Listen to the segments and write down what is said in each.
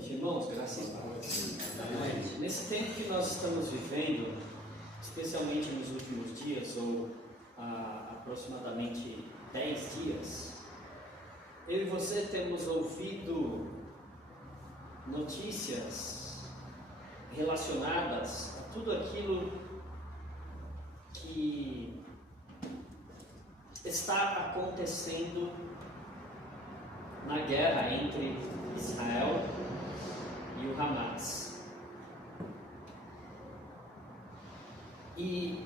noite, irmãos, graças a Deus. Nesse tempo que nós estamos vivendo, especialmente nos últimos dias, ou aproximadamente 10 dias, eu e você temos ouvido notícias relacionadas a tudo aquilo que está acontecendo na guerra entre Israel e o Hamas. E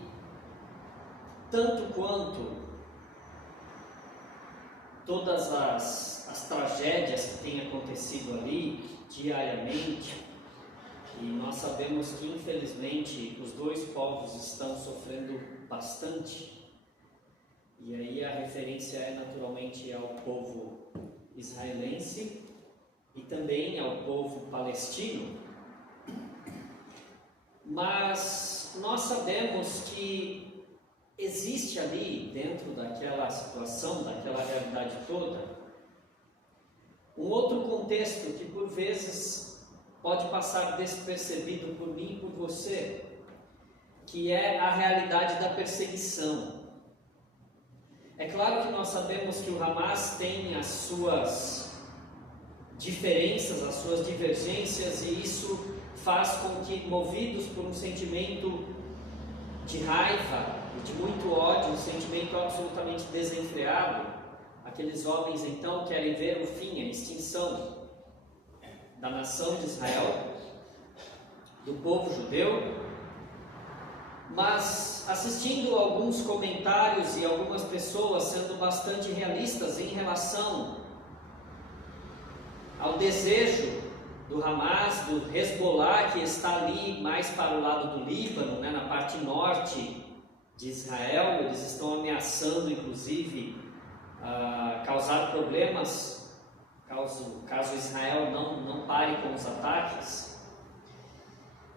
tanto quanto todas as tragédias que têm acontecido ali diariamente, e nós sabemos que infelizmente os dois povos estão sofrendo bastante, e aí a referência é naturalmente ao povo israelense e também ao povo palestino, mas nós sabemos que existe ali, dentro daquela situação, daquela realidade toda, um outro contexto que por vezes pode passar despercebido por mim e por você, que é a realidade da perseguição. É claro que nós sabemos que o Hamas tem as suas diferenças, as suas divergências, e isso faz com que, movidos por um sentimento de raiva e de muito ódio, um sentimento absolutamente desenfreado, aqueles homens então querem ver o fim, a extinção da nação de Israel, do povo judeu. Mas assistindo alguns comentários e algumas pessoas sendo bastante realistas em relação ao desejo do Hamas, do Hezbollah, que está ali mais para o lado do Líbano, na parte norte de Israel, eles estão ameaçando inclusive causar problemas caso Israel não pare com os ataques.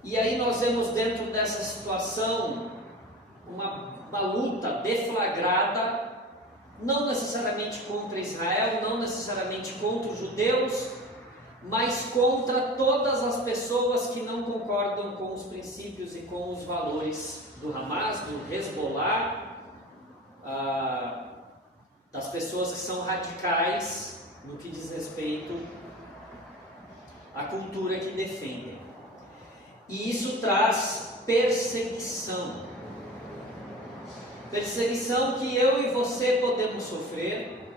E aí nós vemos dentro dessa situação uma luta deflagrada, não necessariamente contra Israel, não necessariamente contra os judeus, mas contra todas as pessoas que não concordam com os princípios e com os valores do Hamas, do Hezbollah, das pessoas que são radicais no que diz respeito à cultura que defendem. E isso traz perseguição. Perseguição que eu e você podemos sofrer.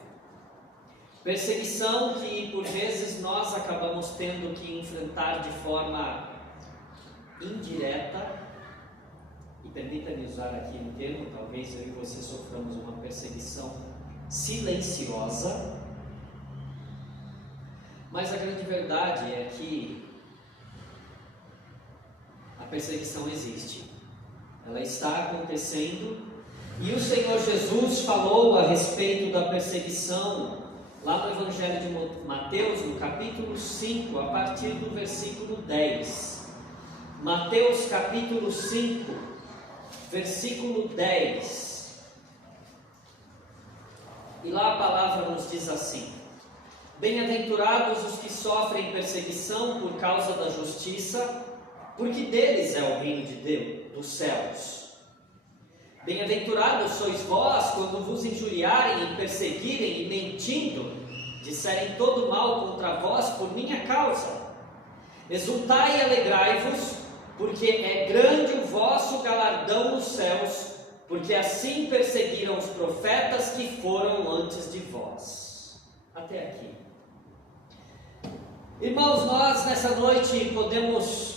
Perseguição que por vezes nós acabamos tendo que enfrentar de forma indireta. E permita-me usar aqui um termo, talvez eu e você soframos uma perseguição silenciosa. Mas a grande verdade é que a perseguição existe, ela está acontecendo, e o Senhor Jesus falou a respeito da perseguição lá no Evangelho de Mateus, no capítulo 5, a partir do versículo 10. Mateus capítulo 5, versículo 10. E lá a palavra nos diz assim: bem-aventurados os que sofrem perseguição por causa da justiça, porque deles é o reino de Deus, dos céus. Bem-aventurados sois vós quando vos injuriarem e perseguirem e mentindo, disserem todo mal contra vós por minha causa. Exultai e alegrai-vos, porque é grande o vosso galardão nos céus, porque assim perseguiram os profetas que foram antes de vós. Até aqui. Irmãos, nós nessa noite podemos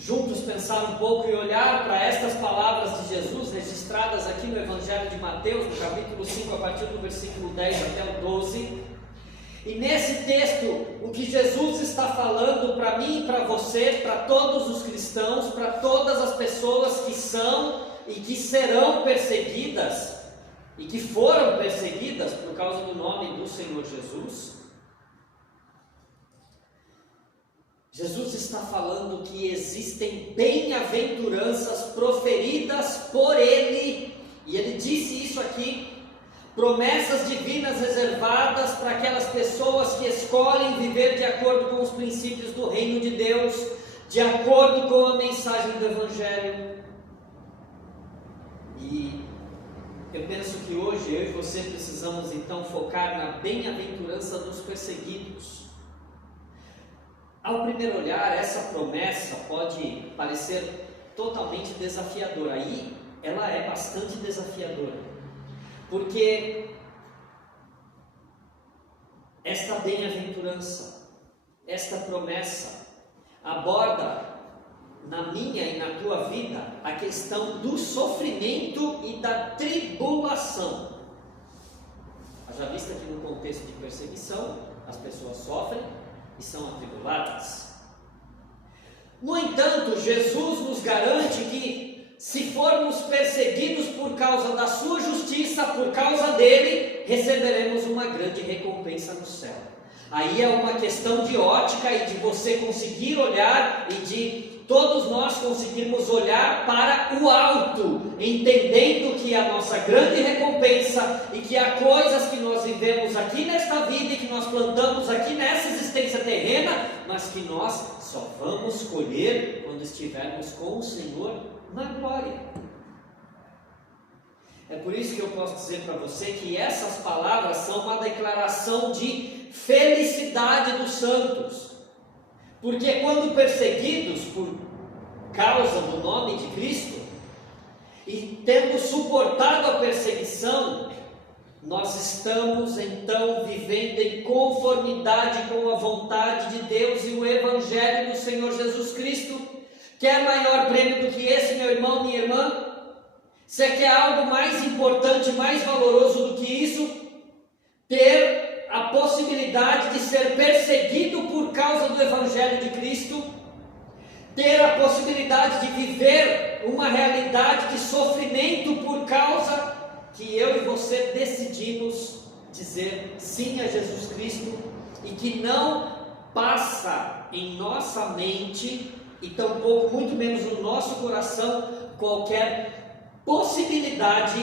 juntos pensar um pouco e olhar para estas palavras de Jesus registradas aqui no Evangelho de Mateus, no capítulo 5, a partir do versículo 10 até o 12. E nesse texto, o que Jesus está falando para mim e para você, para todos os cristãos, para todas as pessoas que são e que serão perseguidas e que foram perseguidas por causa do nome do Senhor Jesus, Jesus está falando que existem bem-aventuranças proferidas por Ele, e Ele disse isso aqui, promessas divinas reservadas para aquelas pessoas que escolhem viver de acordo com os princípios do reino de Deus, de acordo com a mensagem do Evangelho. E eu penso que hoje eu e você precisamos então focar na bem-aventurança dos perseguidos. Ao primeiro olhar, essa promessa pode parecer totalmente desafiadora. Aí ela é bastante desafiadora, porque esta bem-aventurança, esta promessa, aborda na minha e na tua vida a questão do sofrimento e da tribulação. Já visto aqui no contexto de perseguição, as pessoas sofrem e são atribuladas. No entanto, Jesus nos garante que se formos perseguidos por causa da sua justiça, por causa dele, receberemos uma grande recompensa no céu. Aí é uma questão de ótica e de você conseguir olhar e de todos nós conseguirmos olhar para o alto, entendendo que a nossa grande recompensa e que há coisas que nós vivemos aqui nesta vida e que nós plantamos aqui nessa existência terrena, mas que nós só vamos colher quando estivermos com o Senhor na glória. É por isso que eu posso dizer para você que essas palavras são uma declaração de felicidade dos santos. Porque quando perseguidos por causa do nome de Cristo, e tendo suportado a perseguição, nós estamos então vivendo em conformidade com a vontade de Deus e o Evangelho do Senhor Jesus Cristo. Quer maior prêmio do que esse, meu irmão, minha irmã? Você quer algo mais importante, mais valoroso do que isso? Ter a possibilidade de ser perseguido por causa do Evangelho de Cristo, ter a possibilidade de viver uma realidade de sofrimento por causa que eu e você decidimos dizer sim a Jesus Cristo, e que não passa em nossa mente e tampouco, muito menos no nosso coração, qualquer possibilidade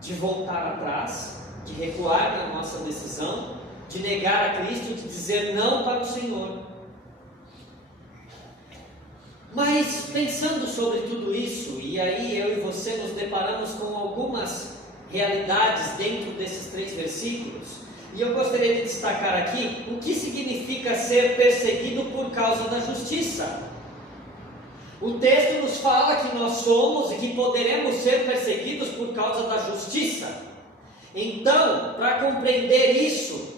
de voltar atrás, de recuar na nossa decisão, de negar a Cristo, de dizer não para o Senhor. Mas pensando sobre tudo isso, e aí eu e você nos deparamos com algumas realidades dentro desses 3 versículos, e eu gostaria de destacar aqui o que significa ser perseguido por causa da justiça. O texto nos fala que nós somos e que poderemos ser perseguidos por causa da justiça. Então, para compreender isso,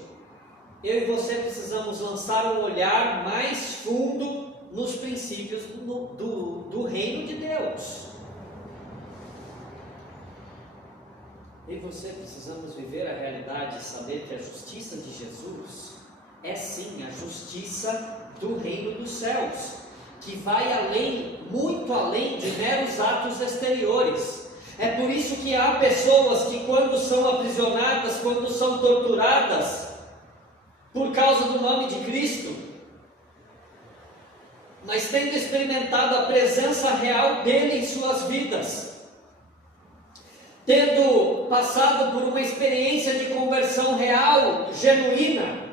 eu e você precisamos lançar um olhar mais fundo nos princípios do reino de Deus. Eu e você precisamos viver a realidade e saber que a justiça de Jesus é sim a justiça do reino dos céus, que vai além, muito além de meros atos exteriores. É por isso que há pessoas que, quando são aprisionadas, quando são torturadas por causa do nome de Cristo, mas tendo experimentado a presença real dele em suas vidas, tendo passado por uma experiência de conversão real, genuína,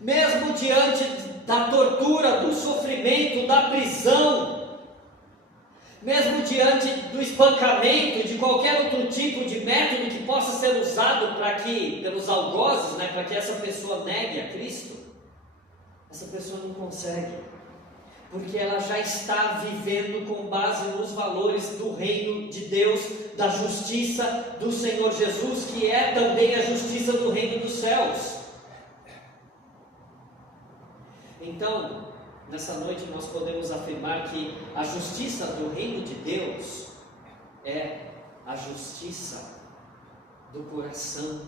mesmo diante da tortura, do sofrimento, da prisão, mesmo diante do espancamento, de qualquer outro tipo de método que possa ser usado para que, pelos algozes, para que essa pessoa negue a Cristo, essa pessoa não consegue, porque ela já está vivendo com base nos valores do reino de Deus, da justiça do Senhor Jesus, que é também a justiça do reino dos céus. Então, nessa noite nós podemos afirmar que a justiça do reino de Deus é a justiça do coração.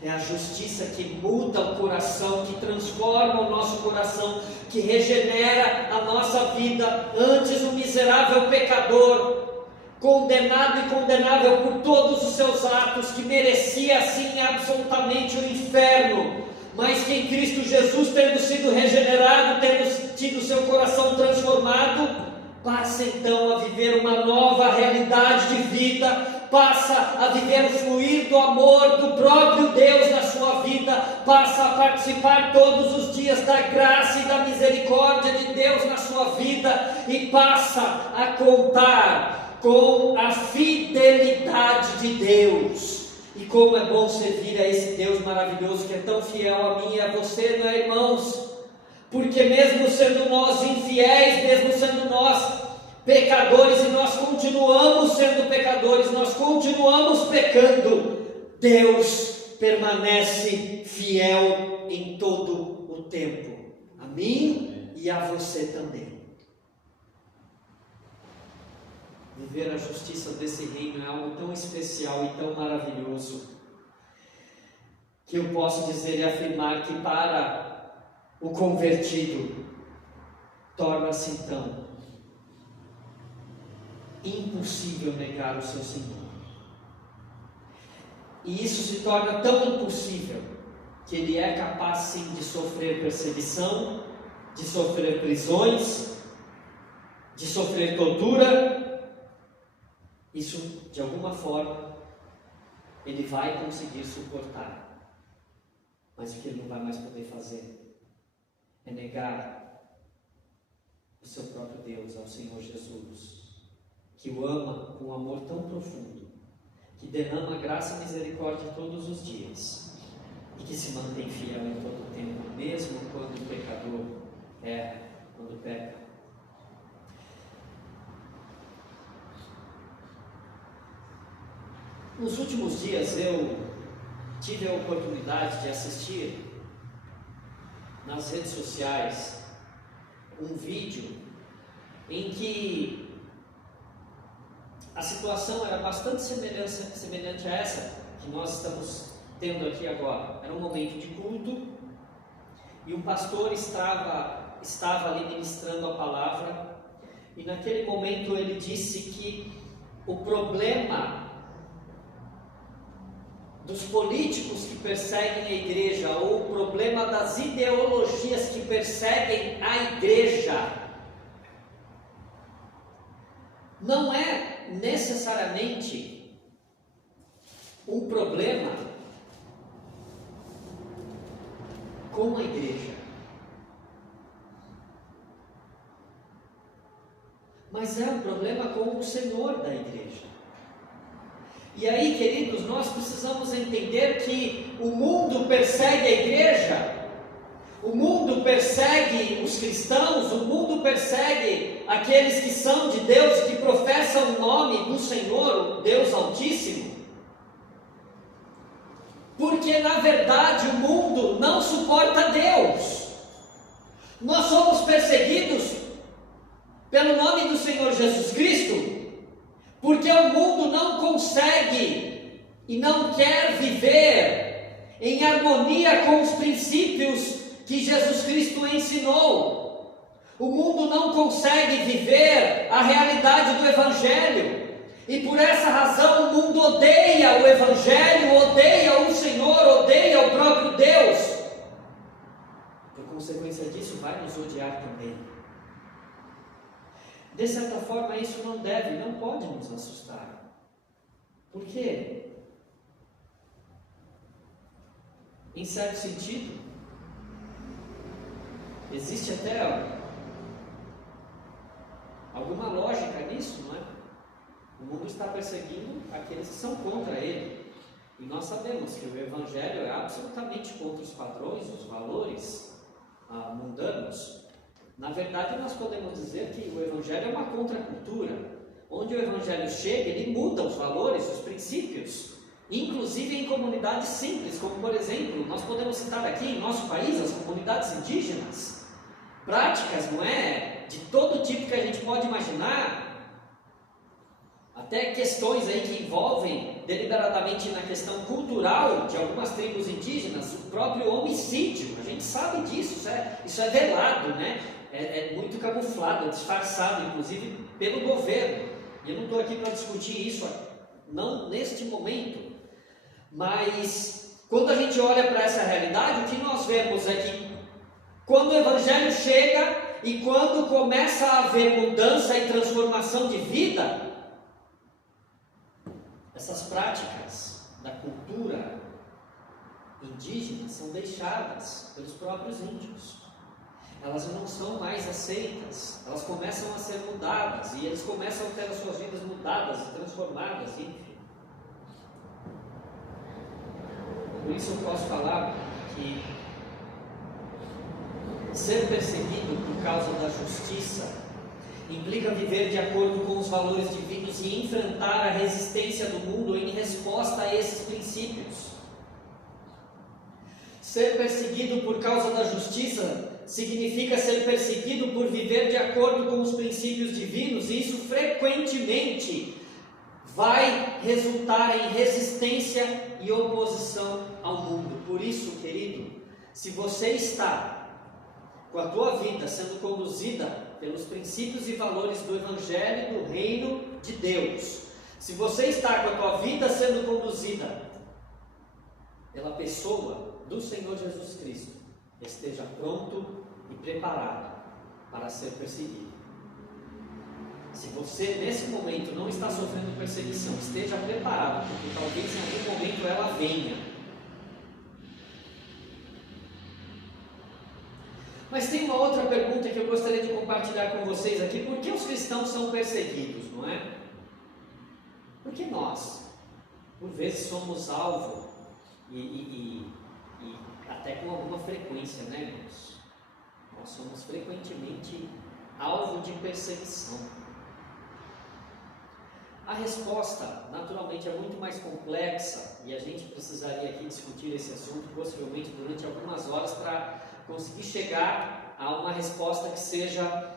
É a justiça que muda o coração, que transforma o nosso coração, que regenera a nossa vida. Antes um miserável pecador, condenado e condenável por todos os seus atos, que merecia assim absolutamente o inferno, mas que em Cristo Jesus, tendo sido regenerado, tendo tido seu coração transformado, passa então a viver uma nova realidade de vida, passa a viver o fluir do amor do próprio Deus na sua vida, passa a participar todos os dias da graça e da misericórdia de Deus na sua vida, e passa a contar com a fidelidade de Deus. E como é bom servir a esse Deus maravilhoso que é tão fiel a mim e a você, não é, irmãos? Porque mesmo sendo nós infiéis, mesmo sendo nós pecadores, e nós continuamos sendo pecadores, nós continuamos pecando, Deus permanece fiel em todo o tempo, a mim e a você também. Viver a justiça desse reino é algo tão especial e tão maravilhoso, que eu posso dizer e afirmar que para o convertido torna-se então impossível negar o seu Senhor. E isso se torna tão impossível que ele é capaz sim de sofrer perseguição, de sofrer prisões, de sofrer tortura. Isso, de alguma forma, ele vai conseguir suportar. Mas o que ele não vai mais poder fazer é negar o seu próprio Deus, ao Senhor Jesus, que o ama com um amor tão profundo, que derrama graça e misericórdia todos os dias, e que se mantém fiel em todo o tempo, mesmo quando o pecador erra, quando peca. Nos últimos dias eu tive a oportunidade de assistir nas redes sociais um vídeo em que a situação era bastante semelhante a essa que nós estamos tendo aqui agora. Era um momento de culto e o pastor estava ali ministrando a palavra, e naquele momento ele disse que o problema dos políticos que perseguem a igreja, ou o problema das ideologias que perseguem a igreja, não é necessariamente um problema com a igreja, mas é um problema com o Senhor da igreja. E aí, queridos, nós precisamos entender que o mundo persegue a igreja, o mundo persegue os cristãos, o mundo persegue aqueles que são de Deus, que professam o nome do Senhor, o Deus Altíssimo, porque na verdade o mundo não suporta Deus. Nós somos perseguidos pelo nome do Senhor Jesus Cristo, porque o mundo não consegue e não quer viver em harmonia com os princípios que Jesus Cristo ensinou. O mundo não consegue viver a realidade do Evangelho, e por essa razão o mundo odeia o Evangelho, odeia o Senhor, odeia o próprio Deus. Por consequência disso, vai nos odiar também. De certa forma, isso não pode nos assustar. Por quê? Em certo sentido, existe até alguma lógica nisso, não é? O mundo está perseguindo aqueles que são contra ele. E nós sabemos que o Evangelho é absolutamente contra os padrões, os valores mundanos. Na verdade, nós podemos dizer que o Evangelho é uma contracultura. Onde o Evangelho chega, ele muda os valores, os princípios, inclusive em comunidades simples, como por exemplo, nós podemos citar aqui em nosso país as comunidades indígenas, práticas, não é? De todo tipo que a gente pode imaginar, até questões aí que envolvem deliberadamente na questão cultural de algumas tribos indígenas, o próprio homicídio. A gente sabe disso, isso é velado, né? É muito camuflado, disfarçado, inclusive pelo governo. E eu não estou aqui para discutir isso, não neste momento. Mas quando a gente olha para essa realidade, o que nós vemos é que quando o Evangelho chega e quando começa a haver mudança e transformação de vida, essas práticas da cultura indígena são deixadas pelos próprios índios. Elas não são mais aceitas, elas começam a ser mudadas, e eles começam a ter as suas vidas mudadas e transformadas, enfim. Por isso eu posso falar que ser perseguido por causa da justiça implica viver de acordo com os valores divinos e enfrentar a resistência do mundo em resposta a esses princípios. Ser perseguido por causa da justiça significa ser perseguido por viver de acordo com os princípios divinos, e isso frequentemente vai resultar em resistência e oposição ao mundo. Por isso, querido, se você está com a tua vida sendo conduzida pelos princípios e valores do Evangelho e do Reino de Deus, se você está com a tua vida sendo conduzida pela pessoa do Senhor Jesus Cristo, esteja pronto e preparado para ser perseguido. Se você nesse momento não está sofrendo perseguição, esteja preparado, porque talvez em algum momento ela venha. Mas tem uma outra pergunta que eu gostaria de compartilhar com vocês aqui: por que os cristãos são perseguidos, não é? Porque nós, por vezes, somos alvo e até com alguma frequência, né, irmãos? Nós somos frequentemente alvo de perseguição. A resposta, naturalmente, é muito mais complexa, e a gente precisaria aqui discutir esse assunto, possivelmente durante algumas horas, para conseguir chegar a uma resposta que seja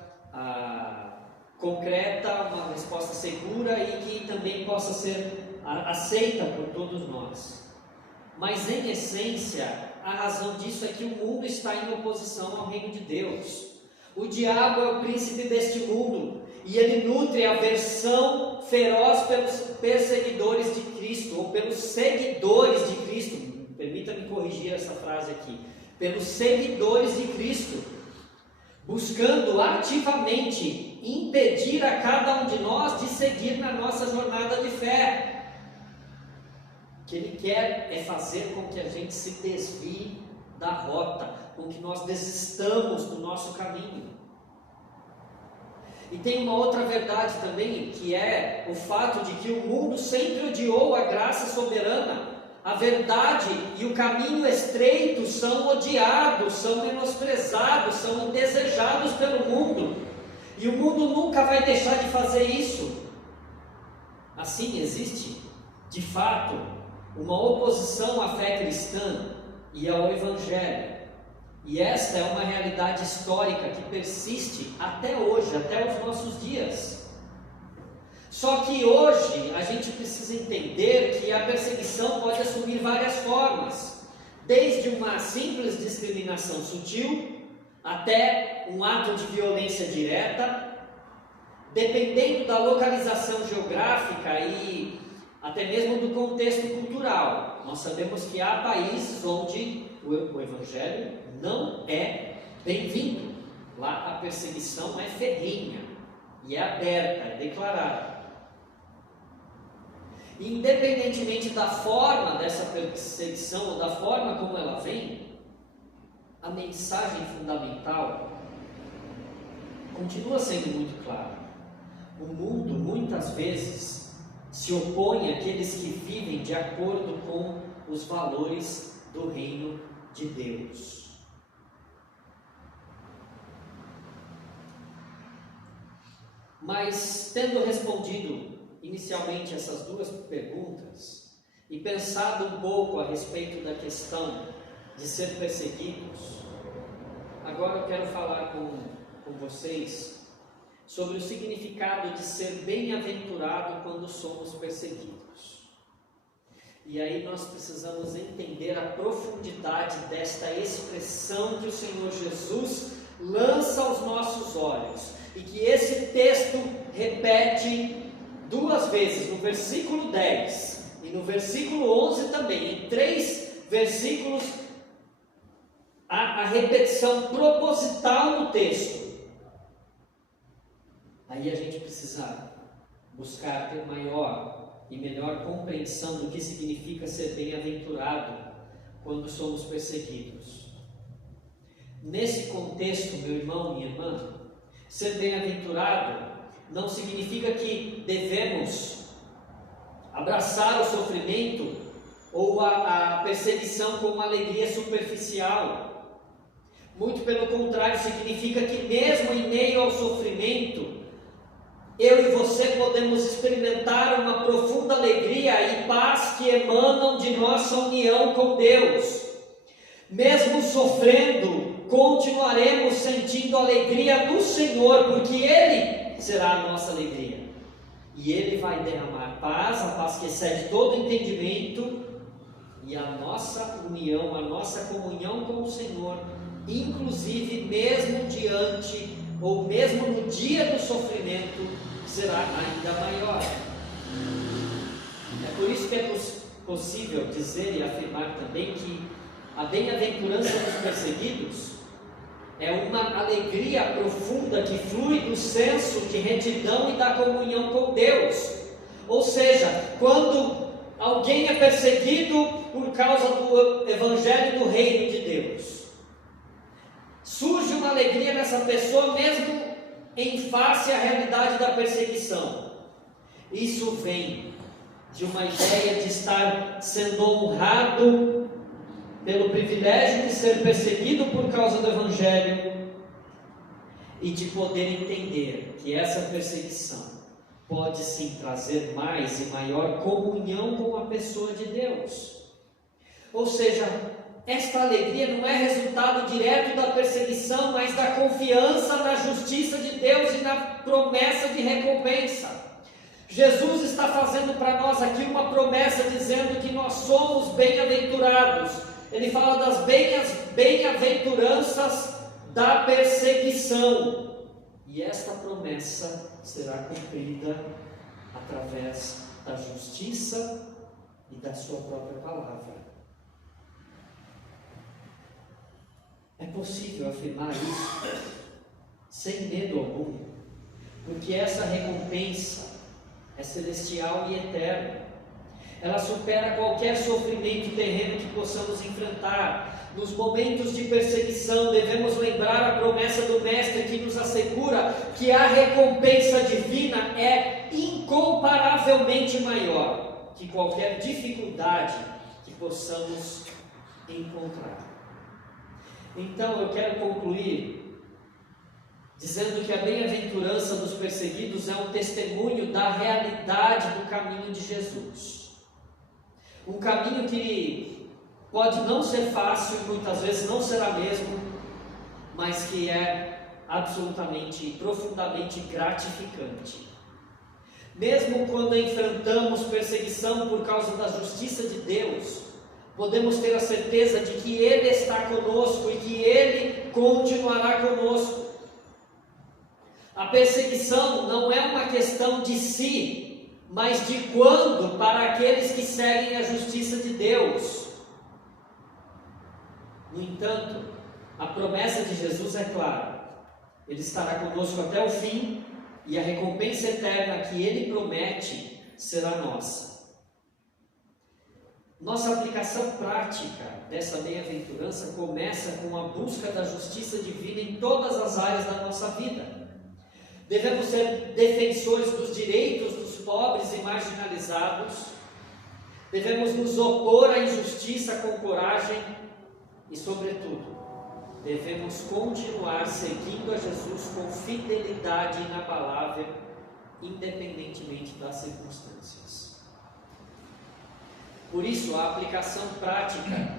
concreta, uma resposta segura e que também possa ser aceita por todos nós. Mas, em essência, a razão disso é que o mundo está em oposição ao reino de Deus. O diabo é o príncipe deste mundo e ele nutre a aversão feroz pelos perseguidores de Cristo, ou pelos seguidores de Cristo. Permita-me corrigir essa frase aqui. Pelos seguidores de Cristo, buscando ativamente impedir a cada um de nós de seguir na nossa jornada de fé. O que ele quer é fazer com que a gente se desvie da rota, com que nós desistamos do nosso caminho. E tem uma outra verdade também, que é o fato de que o mundo sempre odiou a graça soberana. A verdade e o caminho estreito são odiados, são menosprezados, são indesejados pelo mundo. E o mundo nunca vai deixar de fazer isso. Assim, existe, de fato, uma oposição à fé cristã e ao Evangelho. E esta é uma realidade histórica que persiste até hoje, até os nossos dias. Só que hoje a gente precisa entender que a perseguição pode assumir várias formas, desde uma simples discriminação sutil até um ato de violência direta, dependendo da localização geográfica e até mesmo do contexto cultural. Nós sabemos que há países onde o Evangelho não é bem-vindo. Lá a perseguição é ferrenha e é aberta, é declarada. Independentemente da forma dessa perseguição ou da forma como ela vem, a mensagem fundamental continua sendo muito clara. O mundo muitas vezes se opõe àqueles que vivem de acordo com os valores do reino de Deus. Mas, tendo respondido inicialmente essas duas perguntas e pensado um pouco a respeito da questão de ser perseguidos, agora eu quero falar com vocês sobre o significado de ser bem-aventurado quando somos perseguidos. E aí nós precisamos entender a profundidade desta expressão que o Senhor Jesus lança aos nossos olhos e que esse texto repete duas vezes, no versículo 10 e no versículo 11 também. Em 3 versículos, a repetição proposital no texto. Aí a gente precisa buscar ter maior e melhor compreensão do que significa ser bem-aventurado quando somos perseguidos. Nesse contexto, meu irmão, minha irmã, ser bem-aventurado não significa que devemos abraçar o sofrimento ou a perseguição com uma alegria superficial. Muito pelo contrário, significa que mesmo em meio ao sofrimento, eu e você podemos experimentar uma profunda alegria e paz que emanam de nossa união com Deus. Mesmo sofrendo, continuaremos sentindo alegria no Senhor, porque Ele será a nossa alegria. E Ele vai derramar paz, a paz que excede todo entendimento, e a nossa união, a nossa comunhão com o Senhor, inclusive mesmo diante, ou mesmo no dia do sofrimento, será ainda maior. É por isso que é possível dizer e afirmar também que a bem-aventurança dos perseguidos é uma alegria profunda que flui do senso de retidão e da comunhão com Deus. Ou seja, quando alguém é perseguido por causa do Evangelho do Reino de Deus, surge uma alegria nessa pessoa mesmo em face à realidade da perseguição. Isso vem de uma ideia de estar sendo honrado pelo privilégio de ser perseguido por causa do Evangelho e de poder entender que essa perseguição pode sim trazer mais e maior comunhão com a pessoa de Deus. Ou seja, esta alegria não é resultado direto da perseguição, mas da confiança na justiça de Deus e na promessa de recompensa. Jesus está fazendo para nós aqui uma promessa dizendo que nós somos bem-aventurados. Ele fala das bem-aventuranças da perseguição. E esta promessa será cumprida através da justiça e da sua própria palavra. É possível afirmar isso sem medo algum, porque essa recompensa é celestial e eterna. Ela supera qualquer sofrimento terreno que possamos enfrentar. Nos momentos de perseguição, devemos lembrar a promessa do Mestre que nos assegura que a recompensa divina é incomparavelmente maior que qualquer dificuldade que possamos encontrar. Então eu quero concluir dizendo que a bem-aventurança dos perseguidos é um testemunho da realidade do caminho de Jesus. Um caminho que pode não ser fácil, muitas vezes não será mesmo, mas que é absolutamente e profundamente gratificante. Mesmo quando enfrentamos perseguição por causa da justiça de Deus, podemos ter a certeza de que Ele está conosco e que Ele continuará conosco. A perseguição não é uma questão de si, mas de quando para aqueles que seguem a justiça de Deus. No entanto, a promessa de Jesus é clara. Ele estará conosco até o fim e a recompensa eterna que Ele promete será nossa. Nossa aplicação prática dessa bem-aventurança começa com a busca da justiça divina em todas as áreas da nossa vida. Devemos ser defensores dos direitos dos pobres e marginalizados. Devemos nos opor à injustiça com coragem e, sobretudo, devemos continuar seguindo a Jesus com fidelidade inabalável, independentemente das circunstâncias. Por isso, a aplicação prática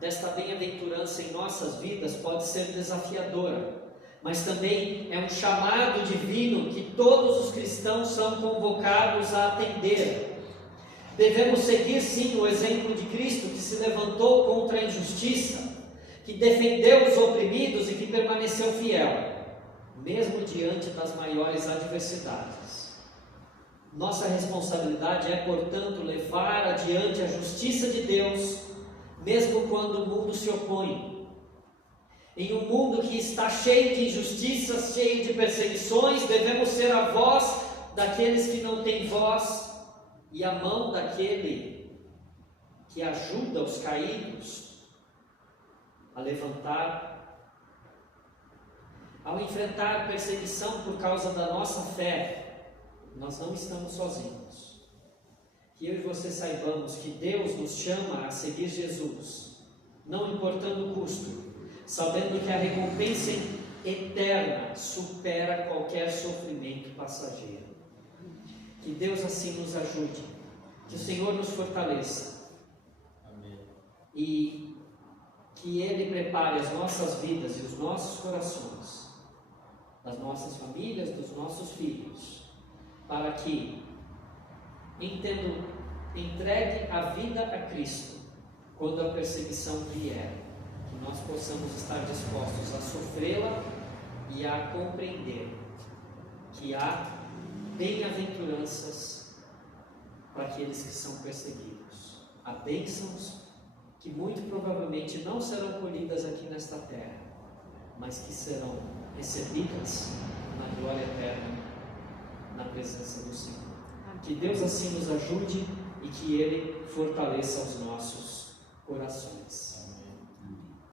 desta bem-aventurança em nossas vidas pode ser desafiadora, mas também é um chamado divino que todos os cristãos são convocados a atender. Devemos seguir sim o exemplo de Cristo, que se levantou contra a injustiça, que defendeu os oprimidos e que permaneceu fiel, mesmo diante das maiores adversidades. Nossa responsabilidade é, portanto, levar adiante a justiça de Deus, mesmo quando o mundo se opõe. Em um mundo que está cheio de injustiças, cheio de perseguições, devemos ser a voz daqueles que não têm voz, e a mão daquele que ajuda os caídos a levantar. Ao enfrentar perseguição por causa da nossa fé, nós não estamos sozinhos. Que eu e você saibamos que Deus nos chama a seguir Jesus, não importando o custo, sabendo que a recompensa eterna supera qualquer sofrimento passageiro. Que Deus assim nos ajude, que o Senhor nos fortaleça. Amém. E que Ele prepare as nossas vidas e os nossos corações, das nossas famílias, dos nossos filhos, para que, entregue a vida a Cristo quando a perseguição vier, que nós possamos estar dispostos a sofrê-la e a compreender que há bem-aventuranças para aqueles que são perseguidos. Há bênçãos que muito provavelmente não serão colhidas aqui nesta terra, mas que serão recebidas na glória eterna, na presença do Senhor. Que Deus assim nos ajude e que Ele fortaleça os nossos corações.